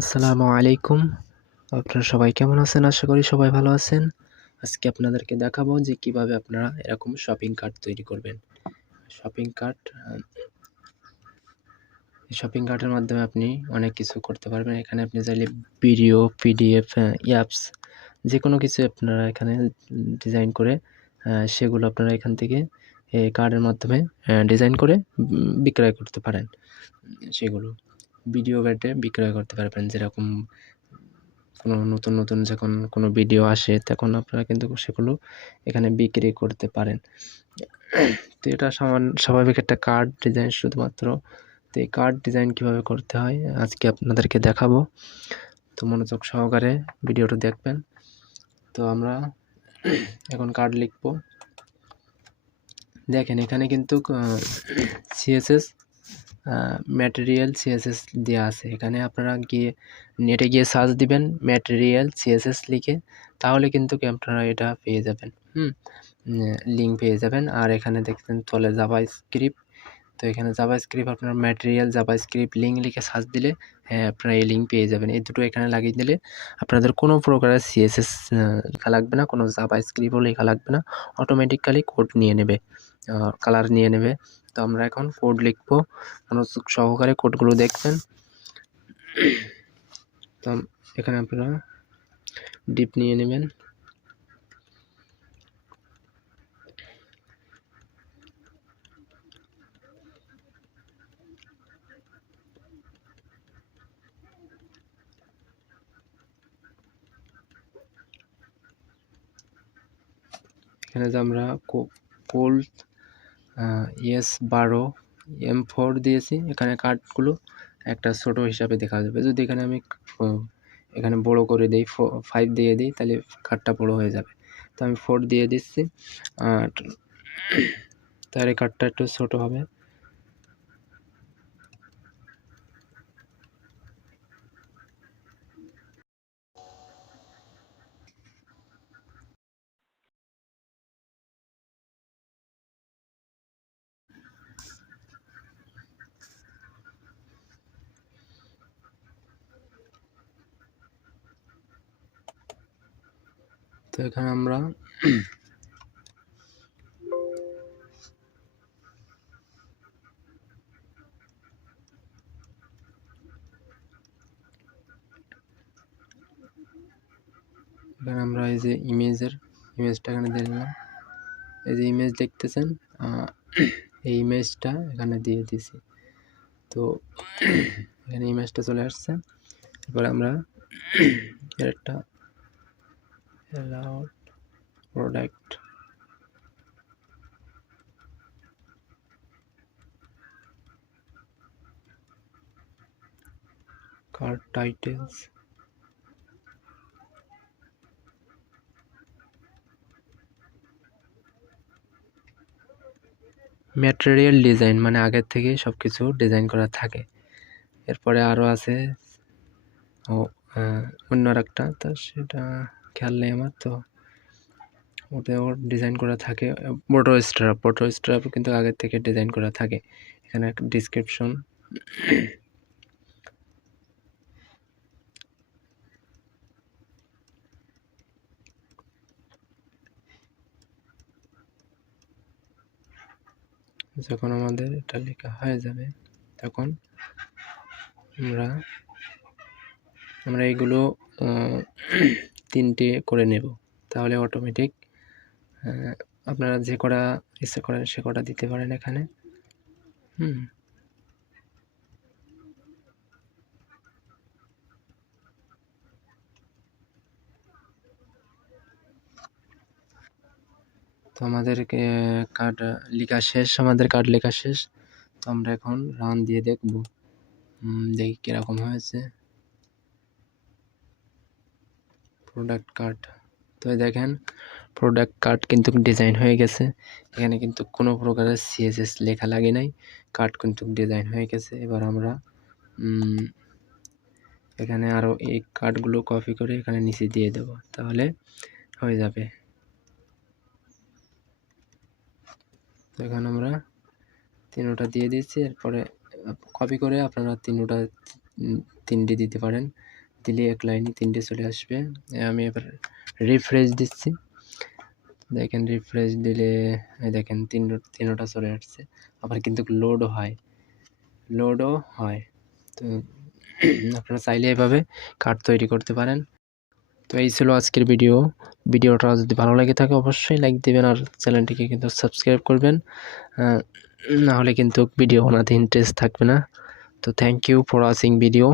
আসসালামু আলাইকুম। আপনারা সবাই কেমন আছেন? আশা করি সবাই ভালো আছেন। আজকে আপনাদেরকে দেখাবো যে কিভাবে আপনারা এরকম শপিং কার্ট তৈরি করবেন। শপিং কার্ট শপিং কার্টের মাধ্যমে আপনি অনেক কিছু করতে পারবেন। এখানে আপনি চাইলে ভিডিও, পিডিএফ, অ্যাপস যেকোনো কিছু আপনারা এখানে ডিজাইন করে সেগুলো আপনারা এখান থেকে এই কার্ডের মাধ্যমে ডিজাইন করে বিক্রয় করতে পারেন। সেগুলো ভিডিও ব্যাটে বিক্রয় করতে পারবেন। যেরকম কোনো নতুন যখন কোনো ভিডিও আসে তখন আপনারা কিন্তু সেগুলো এখানে বিক্রি করতে পারেন। তো এটা স্বাভাবিক একটা কার্ড ডিজাইন শুধুমাত্র। তো এই কার্ড ডিজাইন কীভাবে করতে হয় আজকে আপনাদেরকে দেখাবো। তো মনোযোগ সহকারে ভিডিওটা দেখবেন। তো আমরা এখন কার্ড লিখব। দেখেন এখানে কিন্তু সিএসএস ম্যাটেরিয়াল সিএসএস দেওয়া আছে। এখানে আপনারা গিয়ে নেটে গিয়ে সার্চ দিবেন ম্যাটেরিয়াল সিএসএস লিখে, তাহলে কিন্তু আপনারা এটা পেয়ে যাবেন। লিঙ্ক পেয়ে যাবেন। আর এখানে দেখছেন তলে জাভাস্ক্রিপ্ট। তো এখানে জাভাস্ক্রিপ্ট আপনার ম্যাটেরিয়াল জাভাস্ক্রিপ্ট লিঙ্ক লিখে সার্চ দিলে আপনারা এই লিঙ্ক পেয়ে যাবেন। এই দুটো এখানে লাগিয়ে দিলে আপনাদের কোনো প্রকারের সিএসএস লেখা লাগবে না, কোনো জাভাস্ক্রিপ্টও লেখা লাগবে না। অটোমেটিক্যালি কোড নিয়ে নেবে, কালার নিয়ে নেবে। তো আমরা এখন কোড লিখব, মনোযোগ সহকারে কোডগুলো দেখবেন। তো এখানে আপনারা ডিপ নিয়ে নেবেন। এখানে যে আমরা কোল্ড S12 M4 দিয়েছি, এখানে কার্ডগুলো একটা ছোট হিসাবে দেখা যাবে। যদি এখানে আমি এখানে বড় করে দিই 5 দিয়ে দিই, তাহলে কার্ডটা বড় হয়ে যাবে। তো আমি 4 দিয়ে দিচ্ছি, আর তাহলে কার্ডটা একটু ছোট হবে। তো এখানে আমরা এই যে ইমেজটা এখানে দিয়ে দিলাম। এই যে ইমেজ দেখতেছেন, এই ইমেজটা এখানে দিয়ে দিছি। তো এখানে ইমেজটা চলে আসছে। এরপরে আমরা এর একটা product card titles, material design মানে আগের থেকেই সব কিছু ডিজাইন করা থাকে। এরপরে আরও আছে অন্য একটা, তো সেটা খেয়াল নেই আমার। তো ওটাও ডিজাইন করা থাকে। ফটো স্ট্রাপ কিন্তু আগের থেকে ডিজাইন করা থাকে। এখানে একটা ডিসক্রিপশন, যখন আমাদের এটা লেখা হয়ে যাবে তখন আমরা এইগুলো 3টে করে নেব, তাহলে অটোমেটিক আপনারা যে কটা ইচ্ছা করেন সে কটা দিতে পারেন এখানে। তো আমাদের কার্ড লেখা শেষ, তো আমরা এখন রান দিয়ে দেখব, দেখি কীরকম হয়েছে প্রোডাক্ট কার্ড। তো দেখেন প্রোডাক্ট কার্ড কিন্তু ডিজাইন হয়ে গেছে। এখানে কিন্তু কোনো প্রকারের সিএসএস লেখা লাগে নাই, কার্ড কিন্তু ডিজাইন হয়ে গেছে। এবার আমরা এখানে আরও এই কার্ডগুলো কপি করে এখানে নিচে দিয়ে দেব, তাহলে হয়ে যাবে। তো এখানে আমরা 3টা দিয়ে দিচ্ছি। এরপরে কপি করে আপনারা 3টা 3টে দিতে পারেন, দিলে এক লাইনে 3টে চলে আসবে। আমি এবার রিফ্রেশ দিচ্ছি, দেখেন রিফ্রেশ দিলে দেখেন তিনোটা চলে আসছে। আবার কিন্তু লোডও হয়। তো আপনারা চাইলে এভাবে কার্ড তৈরি করতে পারেন। তো এই ছিল আজকের ভিডিওটা যদি ভালো লাগে থাকে অবশ্যই লাইক দেবেন আর চ্যানেলটিকে কিন্তু সাবস্ক্রাইব করবেন, না হলে কিন্তু ভিডিও বানাতে ইন্টারেস্ট থাকবে না। তো thank you for watching video.